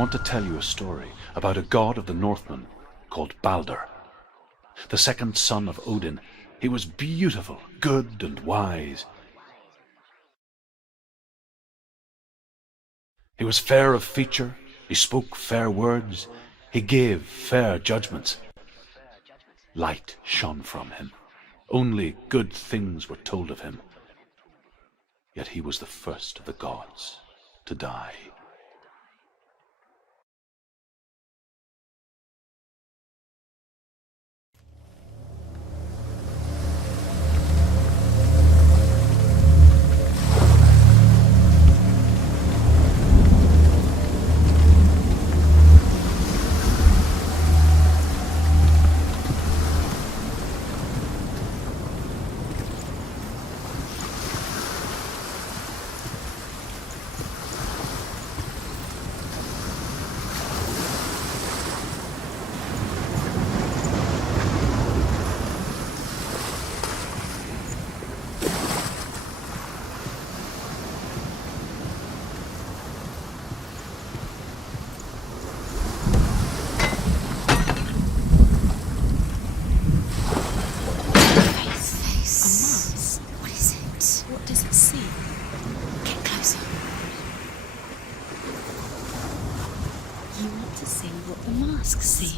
want to tell you a story about a god of the Northmen called Balder. The second son of Odin, he was beautiful, good, and wise. He was fair of feature, he spoke fair words, he gave fair judgments. Light shone from him. Only good things were told of him. Yet he was the first of the gods to die.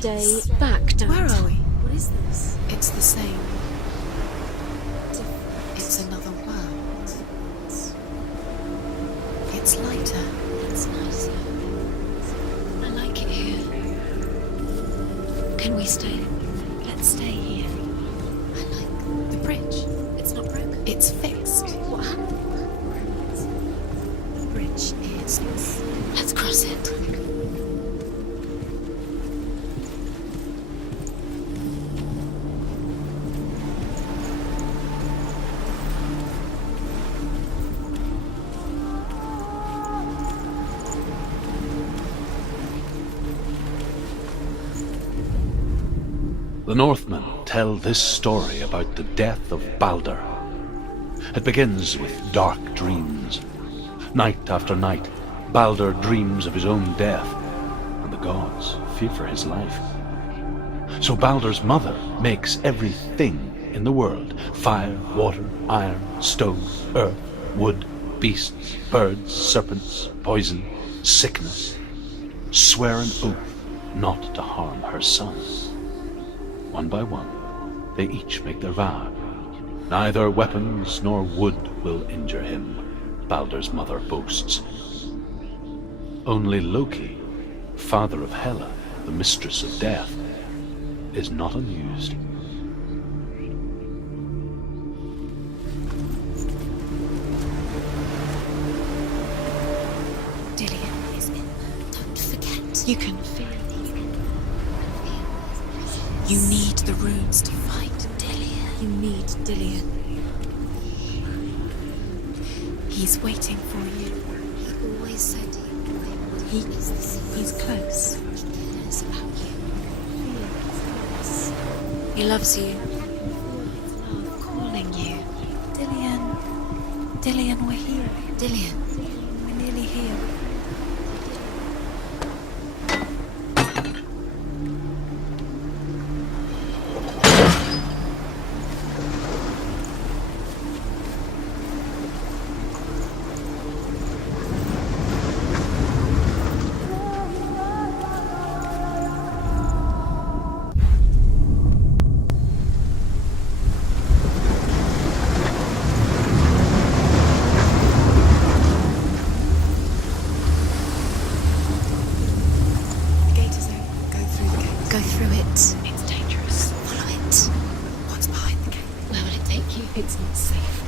Stay back, don't. Where are we? What is this? It's the same. It's another world. It's lighter. It's nicer. I like it here. Can we stay? Let's stay here. I like the bridge. It's not broken. It's fixed. What happened? The bridge is. Let's cross it. The Northmen tell this story about the death of Balder. It begins with dark dreams. Night after night, Balder dreams of his own death, and the gods fear for his life. So Balder's mother makes everything in the world: fire, water, iron, stone, earth, wood, beasts, birds, serpents, poison, sickness, swear an oath not to harm her sons. One by one, they each make their vow. Neither weapons nor wood will injure him, Balder's mother boasts. Only Loki, father of Hela, the mistress of death, is not amused. Dillion is in there. Don't forget. You can feel. You need the runes to fight Dillion. You need Dillion. He's waiting for you. He always said He's close. he cares about you. He loves you. Calling you. Dillion. Dillion, we're here. Dillion. We're nearly here. It's not safe.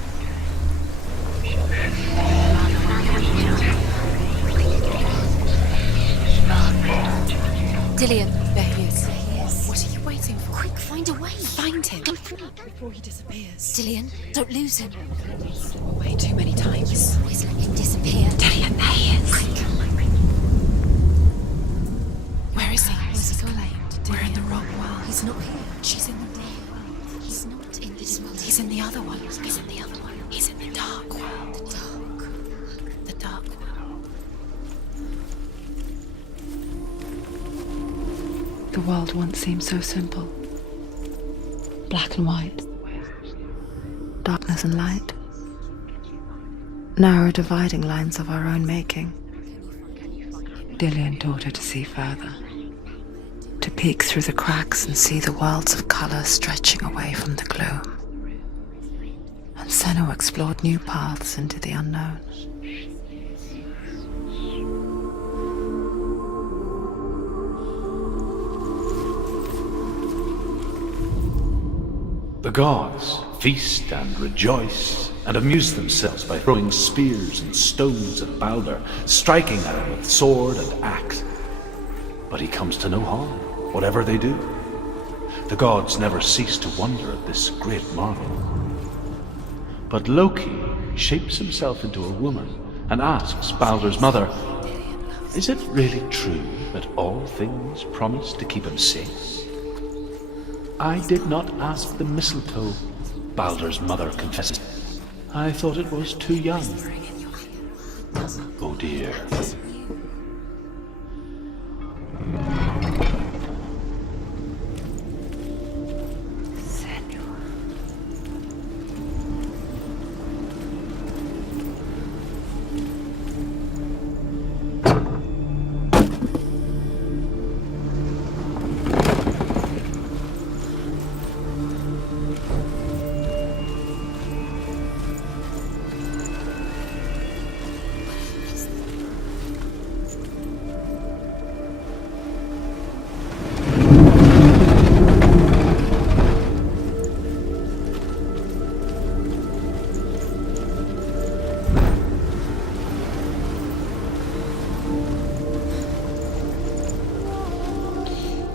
Dillion, there he is. What are you waiting for? Quick, find a way. Find him. Go through. Before he disappears. Dillion, don't lose him. Way too many times. Always let him disappear. Dillion, there he is. Quick. Where is he? Where's he gone? We're in the wrong world. He's not here. She's in the wrong world. He's not in this world. He's in the other one. He's in the other one. He's in the dark world. The dark. The dark world. The world once seemed so simple. Black and white. Darkness and light. Narrow dividing lines of our own making. Dillion taught her to see further. To peek through the cracks and see the worlds of colour stretching away from the gloom. And Senua explored new paths into the unknown. The gods feast and rejoice and amuse themselves by throwing spears and stones at Baldur, striking at him with sword and axe. But he comes to no harm, whatever they do. The gods never cease to wonder at this great marvel. But Loki shapes himself into a woman and asks Baldur's mother, "Is it really true that all things promise to keep him safe?" "I did not ask the mistletoe," Baldur's mother confessed. "I thought it was too young." Oh dear.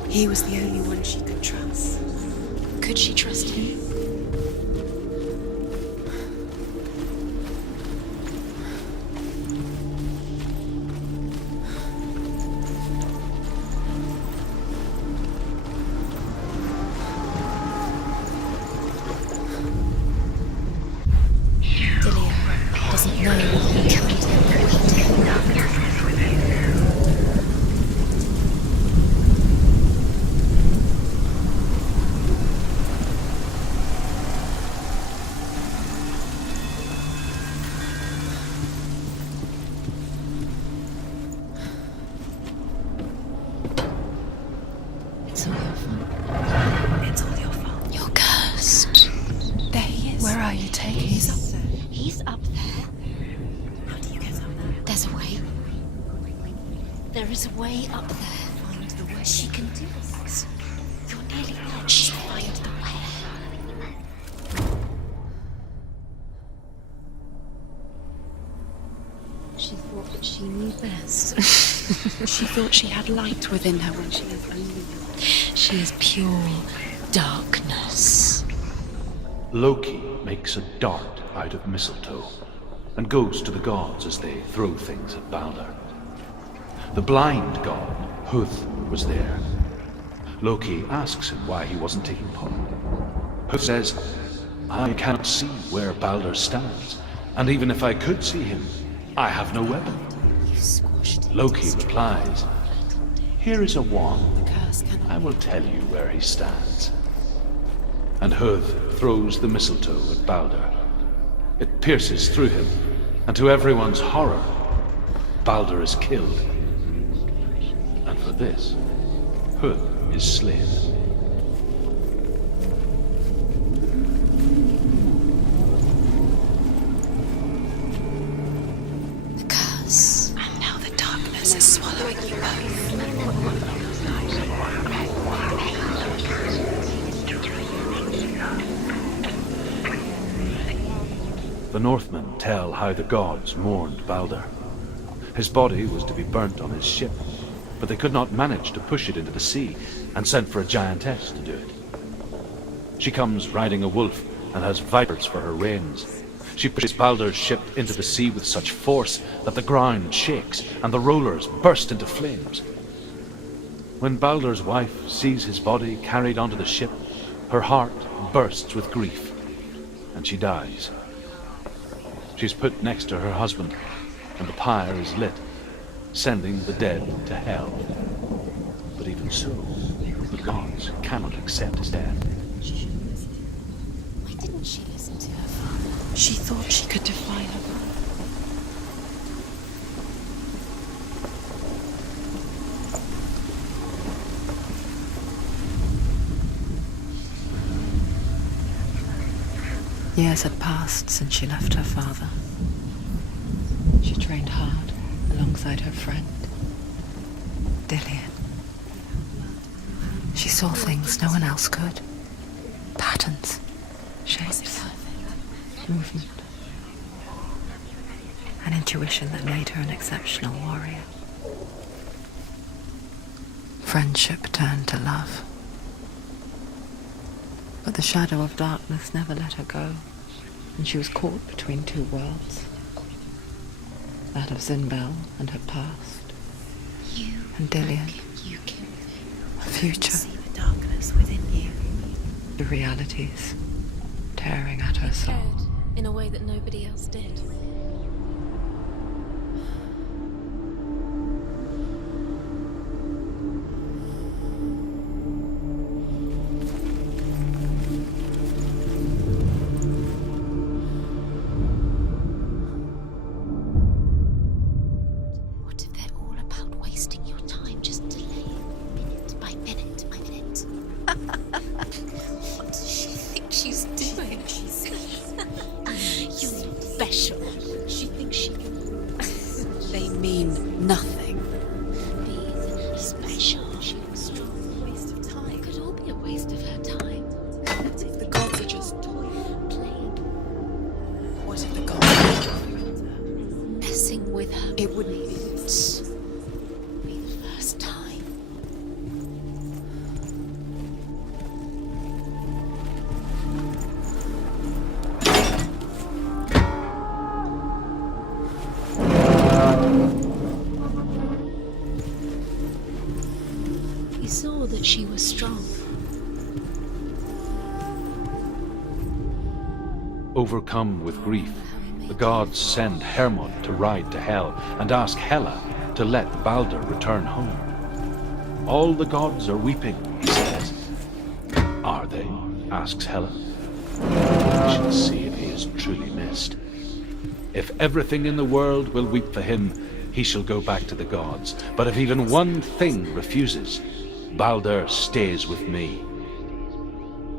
He was the only one she could trust. Could she trust him? Dillion doesn't know who killed him. It's all your fault. It's all your fault. You're cursed. There he is. Where are you taking He's us? up there. He's up there. How do you get up there? There's a way. There is a way up there. Find the way. She can do this. You're nearly there. She'll find the way. She thought that she knew best. She thought she had light within her when she was only. She is pure darkness. Loki makes a dart out of mistletoe and goes to the gods as they throw things at Baldur. The blind god, Huth, was there. Loki asks him why he wasn't taking part. Huth says, "I cannot see where Baldur stands, and even if I could see him, I have no weapon." You squashed it. Loki replies, "Here is a wand. The curse cannot. I will tell you where he stands." And Huth throws the mistletoe at Baldur. It pierces through him, and to everyone's horror, Baldur is killed. And for this, Huth is slain. The curse. And now the darkness is swallowing you both. The Northmen tell how the gods mourned Baldur. His body was to be burnt on his ship, but they could not manage to push it into the sea and sent for a giantess to do it. She comes riding a wolf and has vipers for her reins. She pushes Baldur's ship into the sea with such force that the ground shakes and the rollers burst into flames. When Baldur's wife sees his body carried onto the ship, her heart bursts with grief, and she dies. She's put next to her husband, and the pyre is lit, sending the dead to hell. But even so, gods cannot accept his death. Why didn't she listen to her father? She thought she could defy her. Years had passed since she left her father. She trained hard alongside her friend, Dillion. She saw things no one else could. Patterns, shapes, movement. An intuition that made her an exceptional warrior. Friendship turned to love. But the shadow of darkness never let her go, and she was caught between two worlds. That of Zinbel and her past, and Dillion, You can her future, see the darkness within you. the realities tearing at her soul. In a way that nobody else did. What if they're all about wasting your time, just delaying minute by minute by minute? What does she think she's doing? You're special. She thinks she can They mean nothing. be special. She looks strong. Waste of time. It could all be a waste of her time. What if the gods are just playing, What if the gods? messing with her? It wouldn't be. Be the first time. He saw that she was strong. Overcome with grief, the gods send Hermod to ride to Hel and ask Hela to let Baldur return home. All the gods are weeping, he says. Are they? Asks Hela. We shall see if he is truly missed. If everything in the world will weep for him, he shall go back to the gods. But if even one thing refuses, Baldur stays with me.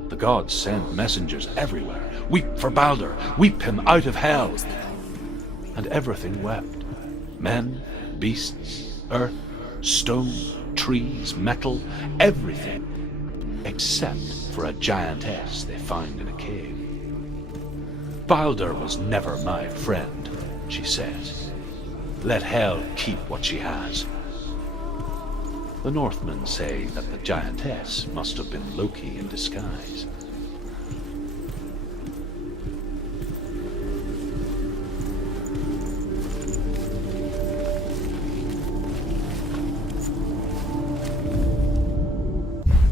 The gods send messengers everywhere. Weep for Baldur, weep him out of hell. And everything wept. Men, beasts, earth, stone, trees, metal, everything. Except for a giantess they find in a cave. Baldur was never my friend, she says. Let Hel keep what she has. The Northmen say that the giantess must have been Loki in disguise.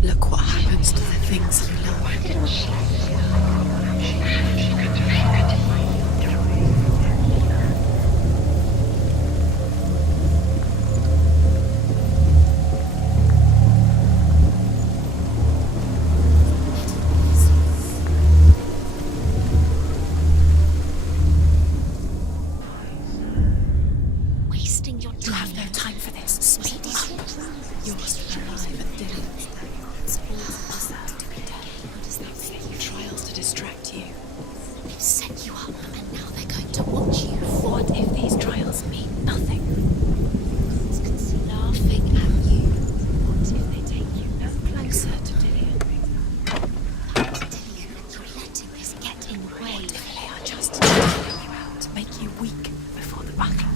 Look what happens to the things you love. Wasting your You time. have no time for this. Speed up. Yours for alive and Dillion's deserve to be dead. Trials to distract you. They've set you up, and now they're going to watch you. What if these trials mean nothing? It's laughing at you. What if they take you no closer to Dillion? Dillion, you're letting this get in the way. What if they are just taking you out to make you weak before the battle?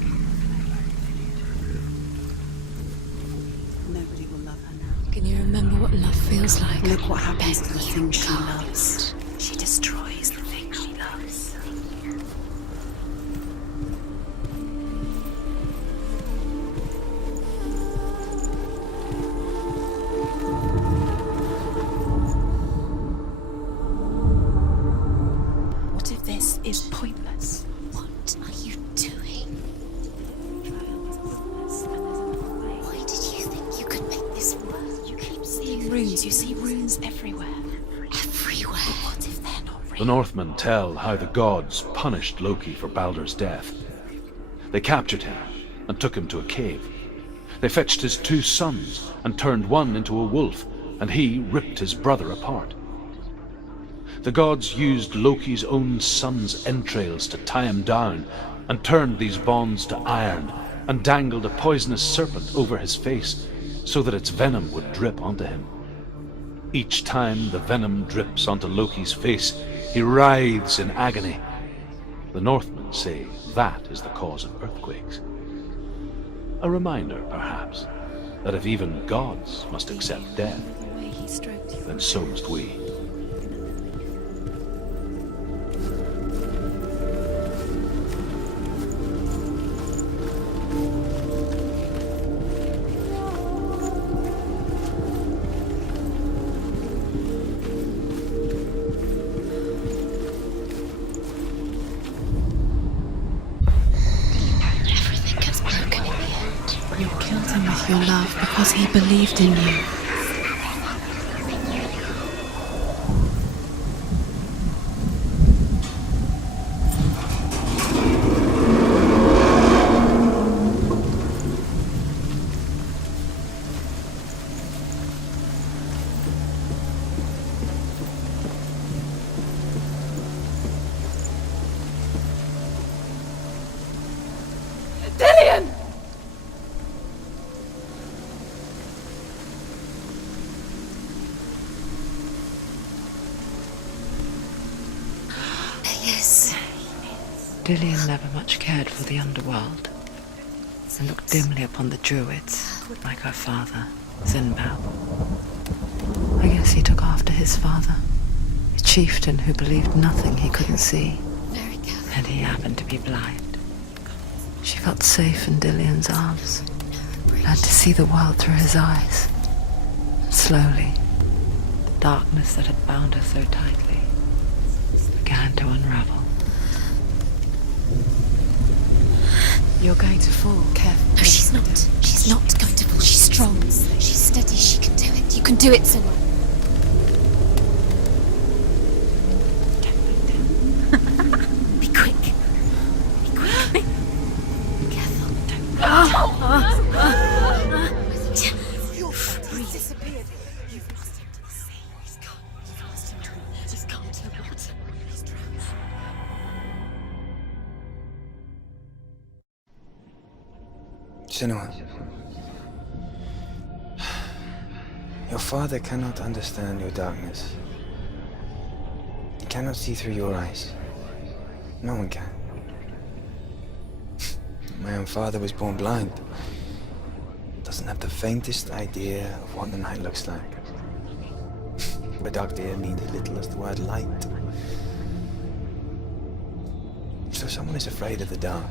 Nobody will love her now. Can you remember what love feels like? Look what happens to the Bet things she you loves. She destroys the things she loves. What if this is pointless? What are you doing? Why did you think you could make this work? You keep seeing Runes you see runes everywhere. Everywhere. What if they're not real? The Northmen tell how the gods punished Loki for Baldur's death. They captured him and took him to a cave. They fetched his 2 sons and turned one into a wolf, and he ripped his brother apart. The gods used Loki's own son's entrails to tie him down and turned these bonds to iron and dangled a poisonous serpent over his face so that its venom would drip onto him. Each time the venom drips onto Loki's face, he writhes in agony. The Northmen say that is the cause of earthquakes. A reminder, perhaps, that if even gods must accept death, The way he stroked you. then so must we. Everything gets broken in the end. You killed him with your love because he believed in you. Dillion! Yes. Dillion never much cared for the underworld, and looked dimly upon the druids, like her father, Zinbao. I guess he took after his father, a chieftain who believed nothing he couldn't see, Very careful. and he happened to be blind. She felt safe in Dillion's arms, learned to see the world through his eyes. And slowly, the darkness that had bound her so tightly began to unravel. You're going to fall, careful. No, she's not. She's not going to fall. She's strong. She's steady. She can do it. You can do it, Senua. Be quick. Be quick. Careful. He's disappeared. You've lost him to the sea. He's gone. You've lost him to the water. He's drowned. Senua, your father cannot understand your darkness. He cannot see through your eyes. No one can. My own father was born blind. Doesn't have the faintest idea of what the night looks like. The doctor means as little as the word light. So if someone is afraid of the dark,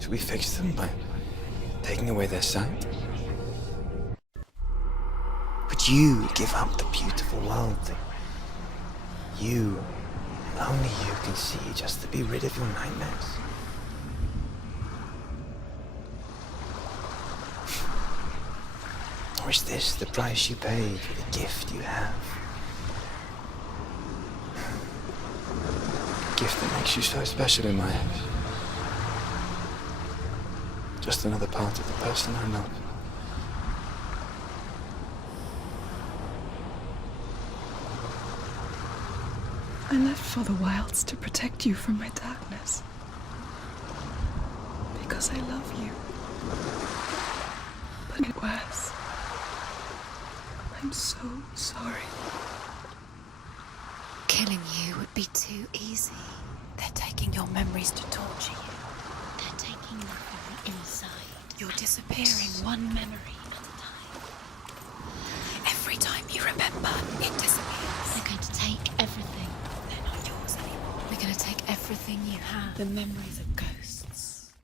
should we fix them by taking away their sight? Would you give up the beautiful world that you, only you can see, just to be rid of your nightmares? Or is this the price you paid for the gift you have? A gift that makes you so special in my eyes. Just another part of the person I love. I left for the wilds to protect you from my darkness. Because I love you. But it worse. I'm so sorry. Killing you would be too easy. They're taking your memories to torture you. They're taking you from the inside. You're disappearing one memory at a time. Every time you remember, it disappears. They're going to take everything. They're not yours anymore. They're going to take everything you have. The memories are